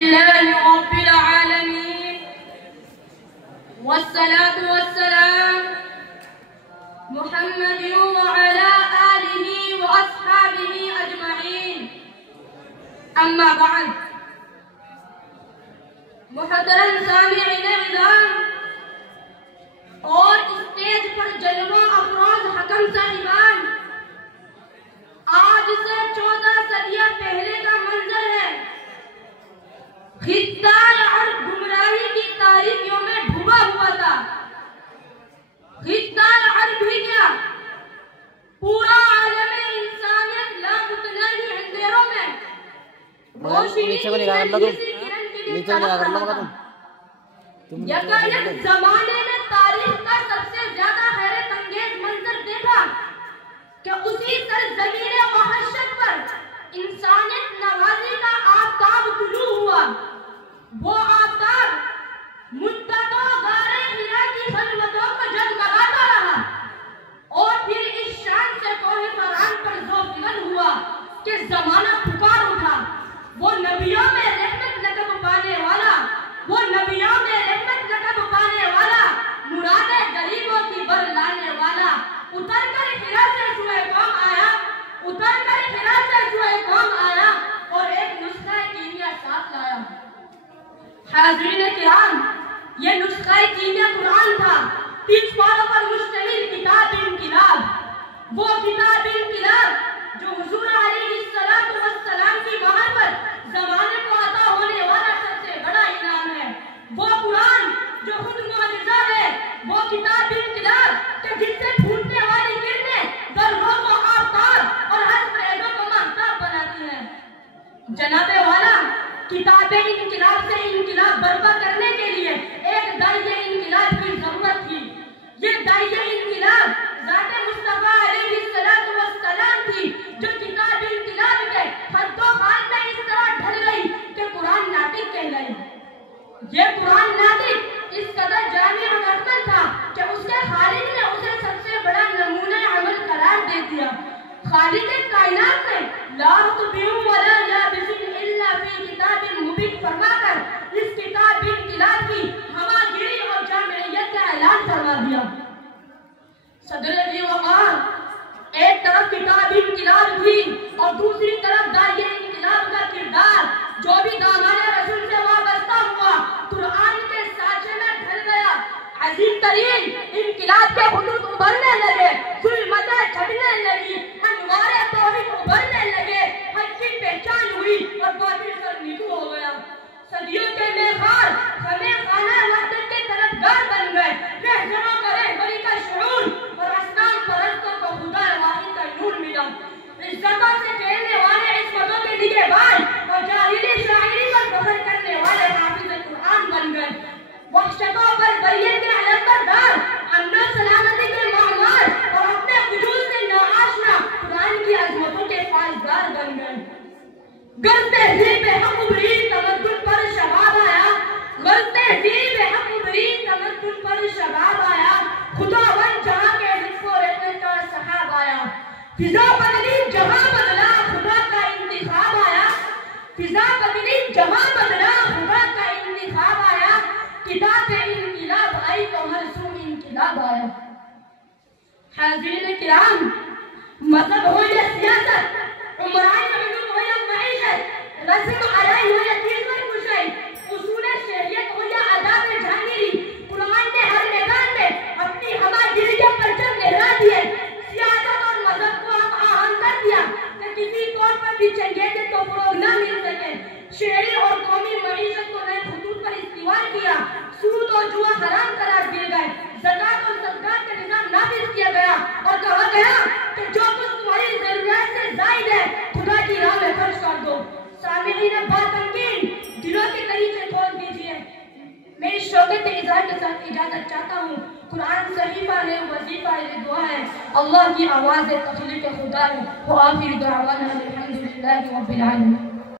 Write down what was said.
रब्बिल आलमीन वस्सलातु वस्सलाम मुहम्मदिन व अला आलिहि व अस्हाबिहि अजमईन। अम्मा बाद, मुहतरम सामिईन इज़ाम और स्टेज पर जलवा अफरोज हकम साहिबान, आज से 14 सदियां पहले का मंजर है। खित्ता अरब गुमराही की तारीकियों में डूबा हुआ था। खित्ता अरब भी क्या, पूरा आलम इंसानियत लामुतनाही अंधेरों में रोशनी की यकायक जमाने में तारीख का सबसे ज्यादा हैरत अंगेज मंजर देखा कि उसी सरजमीन वहशत पर इंसानियत नवाजी का आफताब तुलू हुआ। वो आफताब मुद्दतों गारे हिरा की खलवतों को जगमगाता रहा और फिर इस शान से कोहे फरान पर ज़ोफ़िगन हुआ कि जमाना पुकार उठा। वो नबियों में रहमत लक़ब पाने वाला, वो नबियों में रहमत लक़ब पाने वाला, मुरादे गरीबों की बर लाने वाला, उतर कर हिरा से सुए कौम आया, उतर कर हिरा से सुए कौम आया और एक नुस्खा कीमिया साथ लाया। हाज़रीन किराम, ये नुस्खा कीमिया कुरान था। 30 पारों पर मुश्तमिल किताब इनकिलाब, वो किताब इनकिलाब जो हुजूर अलैहिस्सलातु वस्सलाम की महर पर ज़माने को अता होने वाला सबसे बड़ा इनाम है। वो कुरान जो खुद मुअजिज़ा है, वो किताब इनकिलाब के जिससे फूटने वाली किरणें दर्दों को आफताब और हर पैदों को महताब बनाती हैं। जनाबे वाला, किताब इनकिलाब से इनकिलाब बर्पा करने के लिए एक दाइए इनकिलाब की जरूरत थी। ये दाइए इनकिलाब ज़ाते मुस्तफा अलैहिस्सलातु वस्सलाम थी, जो किताब इनकिलाब के हद्दो खान में इस तरह ढल गई कि कुरान नातिक कहलाई। ये कुरान नातिक इस कदर जामी और अकमल था कि उसके खालिक ने उसे सबसे बड़ा नमूना अमल करार दे दिया। खालिक कायनात ने ला तुबिउ वला याबिसिन इल्ला फी किताबिन मुबीन फरमाकर इस किताब इनकिलाब की हवागिरी और जामियत का ऐलान फरमा दिया। सदर वक़ार, एक तरफ किताब इनकिलाब थी और दूसरी तरफ दाइए इनकिलाब का किरदार, जो भी दामाने रसूल से वाबस्ता हुआ कुरान के साँचे में ढल गया। अजीम तरीन इनकिलाब के हुदूद उभरने लगे, जुल्मतें छटने लगी, अनवारे तौहीद उभरने लगे, हक की पहचान हुई और बातिल सरनीकू हो गया। सदियों के मेखार हमें खाना वहदत के तरफदार बन गए। रहबरों का रहबरी का शुऊर और असनाम परस्तों को खुदा वाहिद का नूर मिला। इज्जतों से खेलने वाले इस्मतों के निगहबान और जाहिली शायरी पर फख्र करने वाले हाफिज़ कुरान बन गए। वहशतों पर बरियत के अलंबरदार, अमन सलामती के मामार और अपने वजूद से नाआशना कुरान की अज़मतों के फायदार बन गए। गरते ज़ीब हक़ उबरीन तमद्दुन पर शबाब आया, गरते ज़ीब हक़ उबरीन तमद्दुन पर शबाब आया, खुदावंद जहां के लुत्फ़ो रहमत का सहाब आया। फिज़ा बदली जहां बदला खुदा का इंतिखाब आया, फिज़ा बदली जहां बदला खुदा का इंतिखाब आया, किताब इनकिलाब आई तो हर सू इनकिलाब आया। हाज़रीन किराम, मज़हब हो या सियासत, उमराए ममलूक हो या मईशत, रस्म अदाई हो या तीसर कुशाई, उसूल शरीयत हो या आदाब जहांगीरी, कुरान ने हर मैदान में अपनी हवागिरी के परचम लहरा दिए। सियासत और मज़हब को हम आहंग कर दिया कि किसी तौर पर भी चंगेज़ तो फरोग न मिल सके। शहरी और कौमी मईशत को नए खतूत पर इस्तेमाल किया, सूद और जुआ हराम करार दिए गए, ज़कात और सदक़ात का निज़ाम नाफिज़ किया गया और कहा गया कि जो कुछ तुम्हारी ज़रूरत से ज़ायद है खुदा की राह में खर्च कर दो। सामिईन बातंकीन, दिलों के दरीचे खोल दीजिए। मैं इस शौक़त इज़हार के साथ इजाज़त चाहता हूँ। कुरान सहीफ़ा है, वजीफ़ा है, दुआ है, अल्लाह की आवाज़ है, तख़लीक़ खुदा है। व आखिर दुआवाना अल्हम्दुलिल्लाहि रब्बिल आलमीन।